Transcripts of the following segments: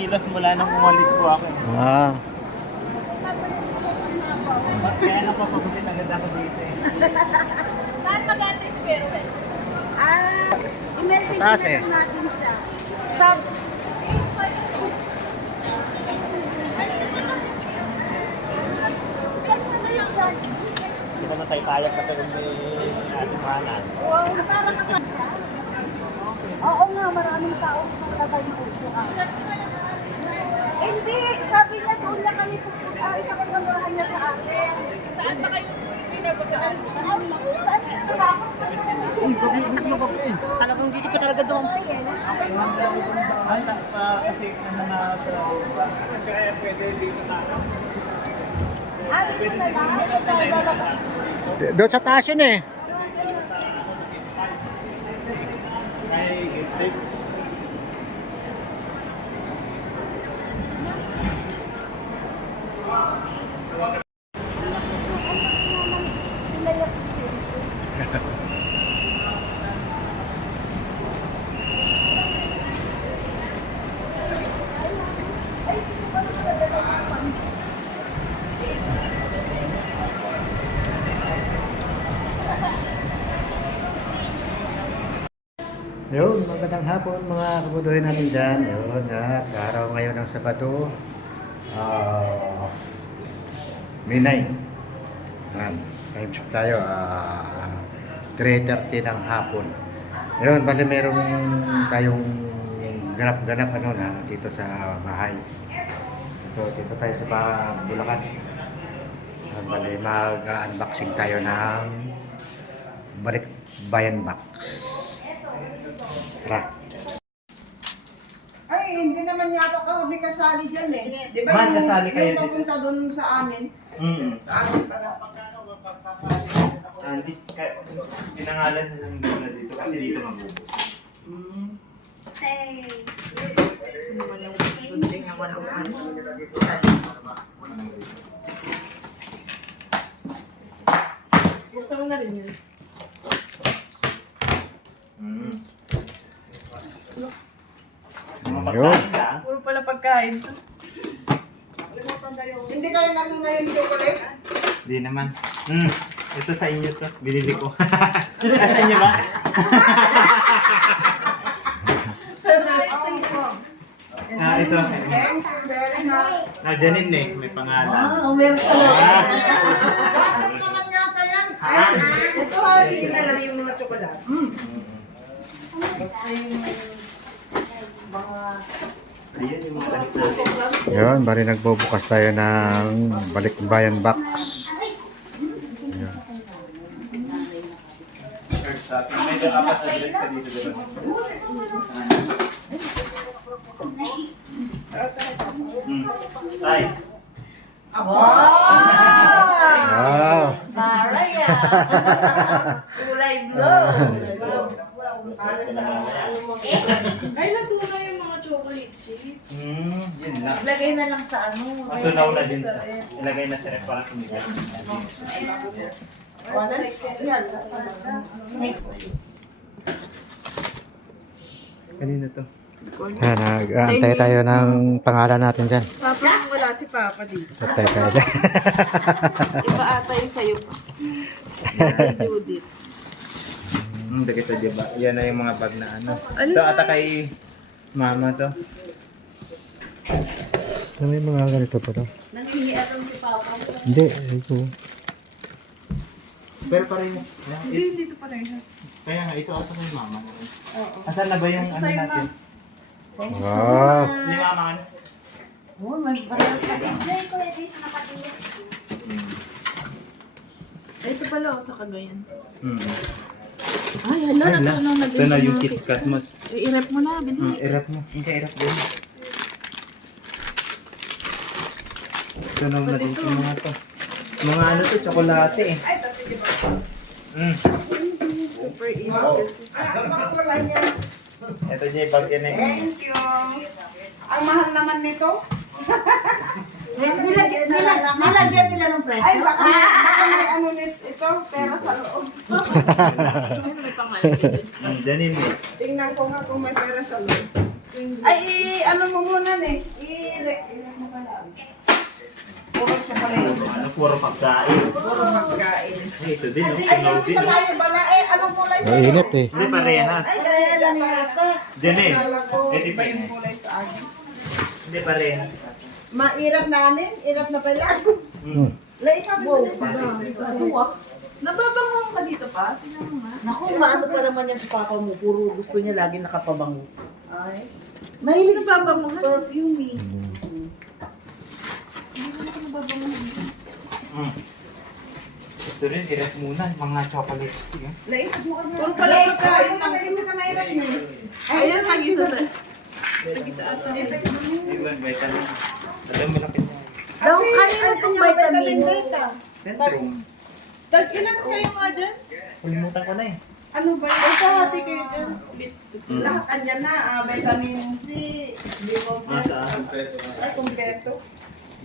Kilos mula nung umalis po ako. Ah, Kaya napapagupit agad ako dito eh. Saan maganda yung farewell? I-message Taas na eh. lang natin siya. Sa... Hindi naman tayo kaya sa pero may ating mahanan. Wow, parang kasama siya. Oo nga, maraming tao magkakay mo. Hindi, sabi niya doon na kami pupunta. Sa katagahan niya sa akin. Saan ba kayo pinabagaan? Talagang dito ka talaga doon. Kasi ano na sa ba? Kaya pwede dito na ako. Dito na lang. doon sa taas yun eh. Ay, it's safe. Yun, magandang hapon mga kabuduhin natin dyan. Yun, at araw ngayon ng Sabado. May 9. Yan, time check tayo. 3:30 ng hapon. Yun, bali merong tayong ganap-ganap ano na dito sa bahay. Dito tayo sa Bulacan. Bali mag-unboxing tayo ng balik bayan box. Tara. Ay, hindi naman yata kami kasali dyan eh. Di ba Man, kasali kayo dito. papunta doon sa amin? Sa amin pala. At least, pinangalan na lang muna dito kasi dito mabubos. Buksan mo na rin yun. Mga Yun. pagkain lang. Puro pala pagkain. Hindi kayo namin na yung chocolate? Hindi naman. Ito sa inyo to. Binili ko. Sa inyo ba? Ito. Thank you very much. Janine eh. May pangalan. Meron pala. Bakit naman yata yan? Ay, Ito hatiin na lang yung mga tsokolate. Ayun yung mga balik natin. Yun, bali nagbubukas tayo ng balikbayan box. Yun. Sa atin, medyo apat na dress ka dito, diba? Tay. Wow! Maraya! Kulay blue! Ito na mamaya. Ay, natunay yung mga chocolate chips. Yun na. Lagay na lang sa ano. Matunaw na din. Ilagay na sa ref para tumigas. Kanina to. Yan, nag-aantay tayo ng pangalan natin dyan. Papa, wala si Papa dito. Antay tayo dyan. Iba ata yung sa'yo pa. Kay Judith. Dagito diba? Yan na yung mga bag na ano. Ito ata kay mama to. May mga ganito pa to. Nangingiatam si Papa. Hindi, ito. Pero parang Hindi, dito pa rin. kaya nga ito ata kay mama. Asan na ba yung ano natin? Wow! Hindi mama ano? Oh, may baril pa. Ay, ito pala ako sa Cagayan. Ay, hala, Ay, na. natunaw na Ito na yung KitKat mo. I-rep mo na, binili. Irap mo. Hindi, irap din. Ito na din yung mga to. Mga ano to, tsokolate eh. Super easy kasi. wala niya. Ito dyan yung bag yan eh. Thank you. Ang mahal naman nito. Nilagyan nila ng price. Ay, baka may ano ito, pera sa loob. May pangalan. Janin eh. Tingnan ko nga kung may pera sa loob. Ay, ano mo muna eh. Puro chocolate. Ano, puro pagkain. Puro pagkain. Ay, ito din, no? Ay, Tunaw yung din, isa no? tayo bala eh. Anong kulay sa'yo? Mainit eh. Hindi parehas. Ay, kaya lang yata. Diyan eh. Akala ko, Ito iba pa yung eh. kulay sa akin. Hindi parehas. Mairat namin. Irat na pala ako. Hmm. Lai ka po. Nababango ka dito pa? Tingnan mo nga. Naku, maano pa naman yan si Papa mo. Puro gusto niya lagi nakapabango. Ay. Mahilig nababanguhan. Perfume eh. Hmm. Ito rin, i-ref muna. Mga chocolate stick. Eh. Lai ka mo kanya. Puro pala Lai ka. pagkain Yung madali mo na mairat niya. Ayan, tag-isa sa... Tag-isa ata. Iwan, vitamin. Alam mo lang pinag. Daw, kanina itong vitamin. Data. Centrum. Tag-ilan kayo nga dyan? Kalimutan ko na eh. Ano ba yun? Basta hati kayo dyan. Split. Lahat andyan na. Vitamin C. B-complex. Ay, kompleto.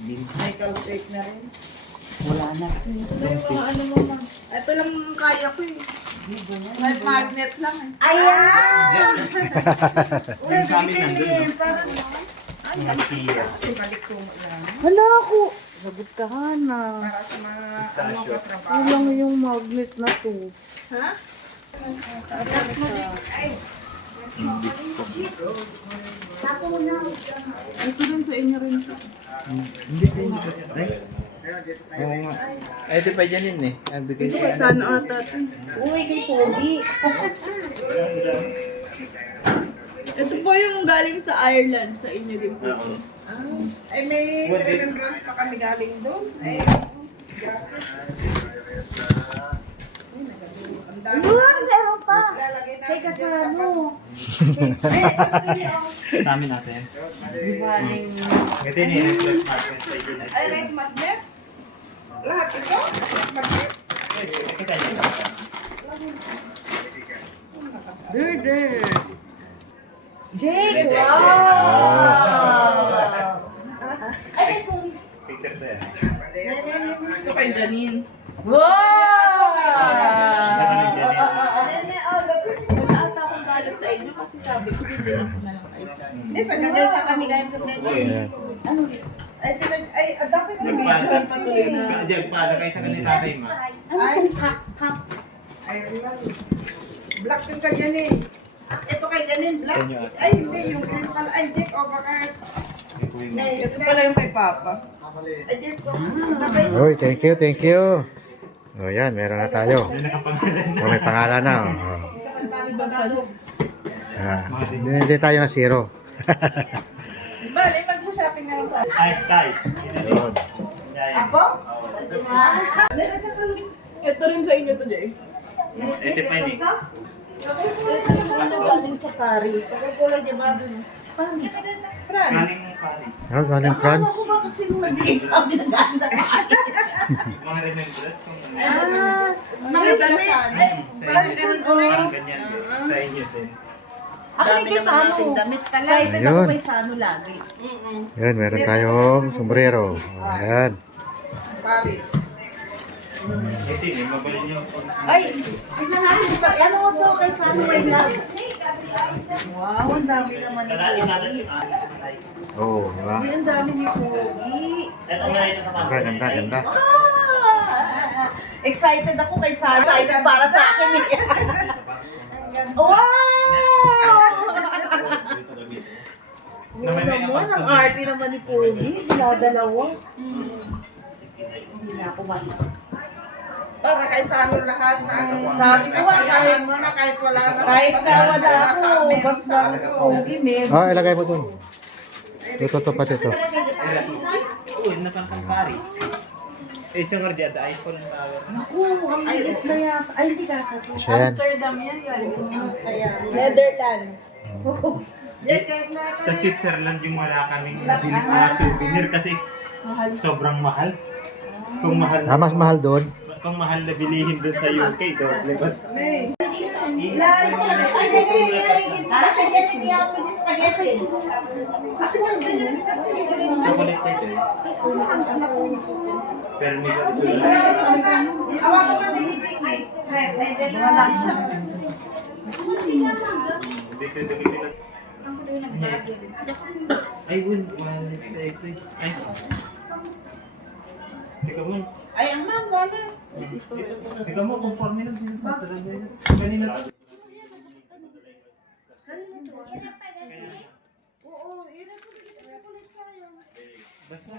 May calculate na rin. Wala na. Mga ano mo lang. Ito lang kaya ko eh. May magnet lang eh. Ayan! Uy, Yung sa amin bitin nandun, eh. no? Parang, ay, Chia. kasi balik ko lang. Hala ako. Sagot ka na. Para sa mga ano katrabaho. Kulang yung magnet na to. Ha? Ito rin sa inyo rin siya. Hindi sa inyo. Ay? Oo nga. Ay, ito pa dyan yun eh. Ang bigay Ito ko. kay sana ata ito. Uy, kay Pogi. Ito po yung galing sa Ireland. Sa inyo din po. Ay, may remembrance pa kami galing doon. Ay, ang dami. Uy, meron pa. Lalagay natin Kay dyan sa Kasano. Ay, gusto niyo. Sa amin natin. Dibaling. Ito yun eh. Reflex market sa inyo na. Ay, red magnet. Lahat ito? Red magnet. Ito tayo. Jake, Wow! Ay, sorry. Picture to yan. Ito kay Janine. Nene, oh, lapit. Wala ata akong galit sa inyo kasi sabi ko bibili ko na lang sa isa. Hindi, sa ganyan sa kami galing doon. Ayan. Ano? Ay, ay, adapin mo. Nagpala kayo sa kanila tatay ma. Ay, ay, black yung kay Janine. Ito kay Janine, black. Inyo, ate. Ay, hindi, yung green pala. Ay, Jake, overhead. Ito yung Ito pala yung kay Papa. Ay, Jake, overhead. Uy, thank you, thank you. O yan, meron na tayo. may nakapangalan. O, may pangalan na. Hindi tayo na zero. Bale, mag-shopping na lang tayo. Ay, tay. Yun. Apo? Ito rin sa inyo to, Jay. Ito pa yun eh. Ano galing sa Paris? Kulay niya ba? Paris. France. Galing ng Paris. Ah, galing France. Ako bakit sino nagbigay sa amin ng galing na Paris? Mga remembrance kung Mga damit. Ay, parang ganun parang ganyan. Sa inyo din. Ako may kay Sano. damit pala. Excited ako Ayun. kay Sano lagi. Yan, meron tayong sombrero. Ayan. Paris. Ito yun, mabalik nyo. Ay, tignan natin. Diba? Ano mo to kay Sano may vlog? Wow, ang dami naman ni Nalali natin si Pogi. Oo, di ba? Uy, ang dami ni Pogi. Ito na ito sa Ganda, ganda, ganda. Ah! Excited ako kay Sano. Excited para sa akin eh. Wow! Naman may Naman, ang arte naman ni Pogi. Dalawa. Hindi na ako man. Para kay Sano lahat ng Sabi ko, kasayahan mo na kahit wala na. Kahit na wala sa ako, meron basta sa ano. Pogi, meron. Ah, ilagay mo dun. Ito, pati ito. Uy, napan kang Paris. Eh, isang nga dyan, iPhone ang tawag. Naku, ang liit na yata. Ay, hindi ka ako. Siya yan. Amsterdam yan, galing. Kaya, Netherlands. yan kahit na Sa Switzerland yung wala kaming nabili mga souvenir kasi Mahal. sobrang mahal. Kung mahal, Ah, mas mahal doon. kung mahal na bilihin dun sa UK, doble ba? Chocolate na dyan. Pero may isulat. Dito sa kanila. Ay, wun. Malit sa ito eh. Ay. Teka mo. Ay, ang man, wala. Teka mo, conforme lang sila. Talaga yun. Kanina to. Oo, yun ang kulit sa'yo. Basta.